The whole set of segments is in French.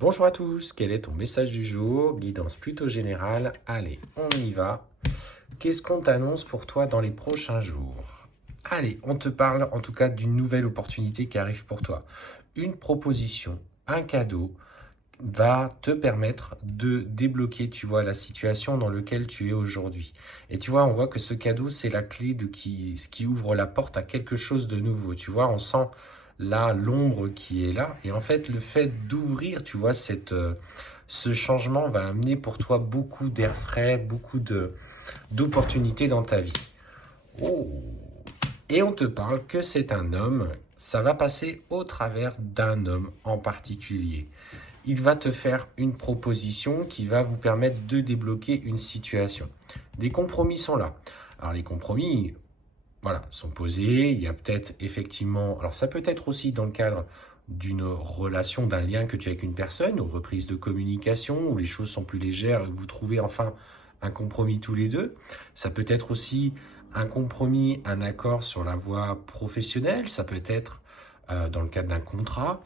Bonjour à tous, quel est ton message du jour? Guidance plutôt générale. Allez, on y va. Qu'est-ce qu'on t'annonce pour toi dans les prochains jours? Allez, on te parle en tout cas d'une nouvelle opportunité qui arrive pour toi. Une proposition, un cadeau va te permettre de débloquer, tu vois, la situation dans laquelle tu es aujourd'hui. Et tu vois, on voit que ce cadeau, c'est la clé ce qui ouvre la porte à quelque chose de nouveau. Tu vois, on sent là l'ombre qui est là. Et en fait, le fait d'ouvrir, tu vois, ce changement va amener pour toi beaucoup d'air frais, d'opportunités dans ta vie. Oh. Et on te parle que c'est un homme, ça va passer au travers d'un homme en particulier. Il va te faire une proposition qui va vous permettre de débloquer une situation. Des compromis sont là. Alors les compromis, voilà, sont posés. Il y a peut-être effectivement, alors ça peut être aussi dans le cadre d'une relation, d'un lien que tu as avec une personne, une reprise de communication où les choses sont plus légères et vous trouvez enfin un compromis tous les deux. Ça peut être aussi un compromis, un accord sur la voie professionnelle. Ça peut être dans le cadre d'un contrat.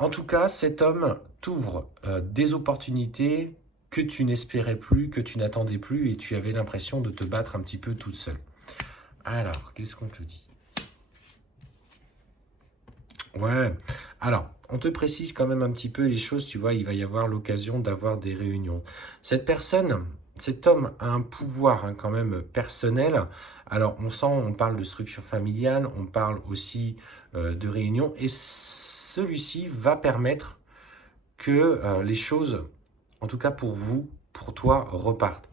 En tout cas, cet homme t'ouvre des opportunités que tu n'espérais plus, que tu n'attendais plus et tu avais l'impression de te battre un petit peu toute seule. Alors, qu'est-ce qu'on te dit? Ouais, alors, on te précise quand même un petit peu les choses, tu vois, il va y avoir l'occasion d'avoir des réunions. Cette personne, cet homme a un pouvoir quand même personnel. Alors, on sent, on parle de structure familiale, on parle aussi de réunions, et celui-ci va permettre que les choses, en tout cas pour vous, pour toi, repartent.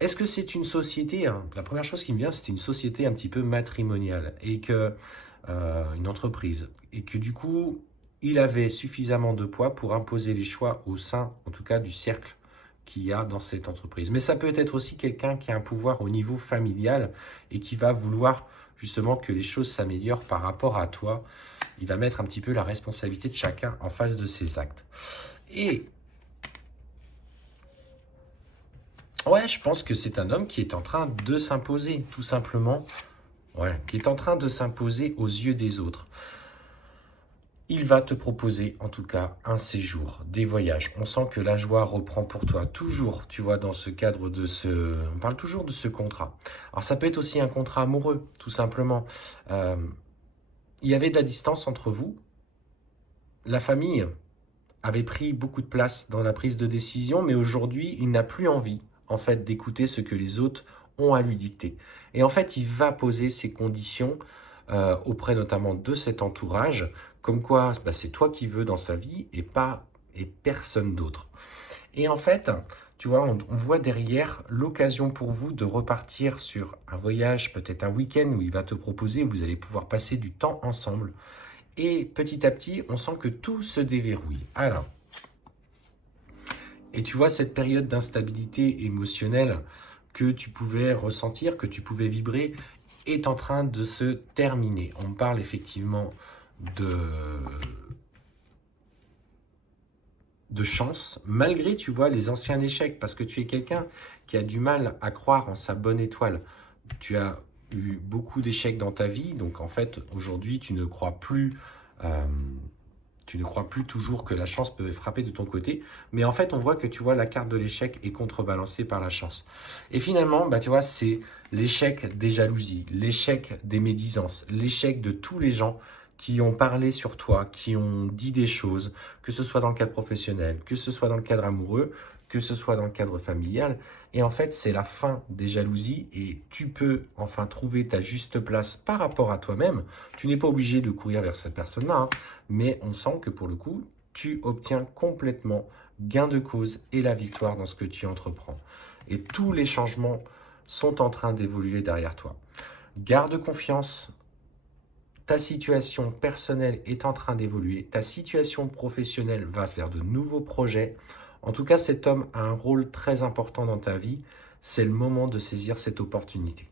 Est-ce que c'est une société, hein, la première chose qui me vient, c'est une société un petit peu matrimoniale et que une entreprise et que du coup, il avait suffisamment de poids pour imposer les choix au sein, en tout cas, du cercle qu'il y a dans cette entreprise. Mais ça peut être aussi quelqu'un qui a un pouvoir au niveau familial et qui va vouloir justement que les choses s'améliorent par rapport à toi. Il va mettre un petit peu la responsabilité de chacun en face de ses actes. Et ouais, je pense que c'est un homme qui est en train de s'imposer, tout simplement. Ouais, qui est en train de s'imposer aux yeux des autres. Il va te proposer, en tout cas, un séjour, des voyages. On sent que la joie reprend pour toi. Toujours, tu vois, dans ce cadre de ce... On parle toujours de ce contrat. Alors, ça peut être aussi un contrat amoureux, tout simplement. Euh, il y avait de la distance entre vous. La famille avait pris beaucoup de place dans la prise de décision, mais aujourd'hui, il n'a plus envie, en fait, d'écouter ce que les autres ont à lui dicter. Et en fait, il va poser ses conditions auprès notamment de cet entourage, comme quoi bah, c'est toi qui veux dans sa vie et personne d'autre. Et en fait, tu vois, on voit derrière l'occasion pour vous de repartir sur un voyage, peut-être un week-end où il va te proposer, vous allez pouvoir passer du temps ensemble. Et petit à petit, on sent que tout se déverrouille. Alors, et tu vois, cette période d'instabilité émotionnelle que tu pouvais ressentir, que tu pouvais vibrer, est en train de se terminer. On parle effectivement de, de chance, malgré, tu vois, les anciens échecs, parce que tu es quelqu'un qui a du mal à croire en sa bonne étoile. Tu as eu beaucoup d'échecs dans ta vie, donc en fait, aujourd'hui, euh, tu ne crois plus toujours que la chance peut frapper de ton côté, mais en fait, on voit que tu vois la carte de l'échec est contrebalancée par la chance. Et finalement, bah, tu vois, c'est l'échec des jalousies, l'échec des médisances, l'échec de tous les gens qui ont parlé sur toi, qui ont dit des choses, que ce soit dans le cadre professionnel, que ce soit dans le cadre amoureux, que ce soit dans le cadre familial. Et en fait, c'est la fin des jalousies et tu peux enfin trouver ta juste place par rapport à toi-même. Tu n'es pas obligé de courir vers cette personne-là, hein, mais on sent que pour le coup, tu obtiens complètement gain de cause et la victoire dans ce que tu entreprends. Et tous les changements sont en train d'évoluer derrière toi. Garde confiance, ta situation personnelle est en train d'évoluer, ta situation professionnelle va vers de nouveaux projets. En tout cas, cet homme a un rôle très important dans ta vie. C'est le moment de saisir cette opportunité.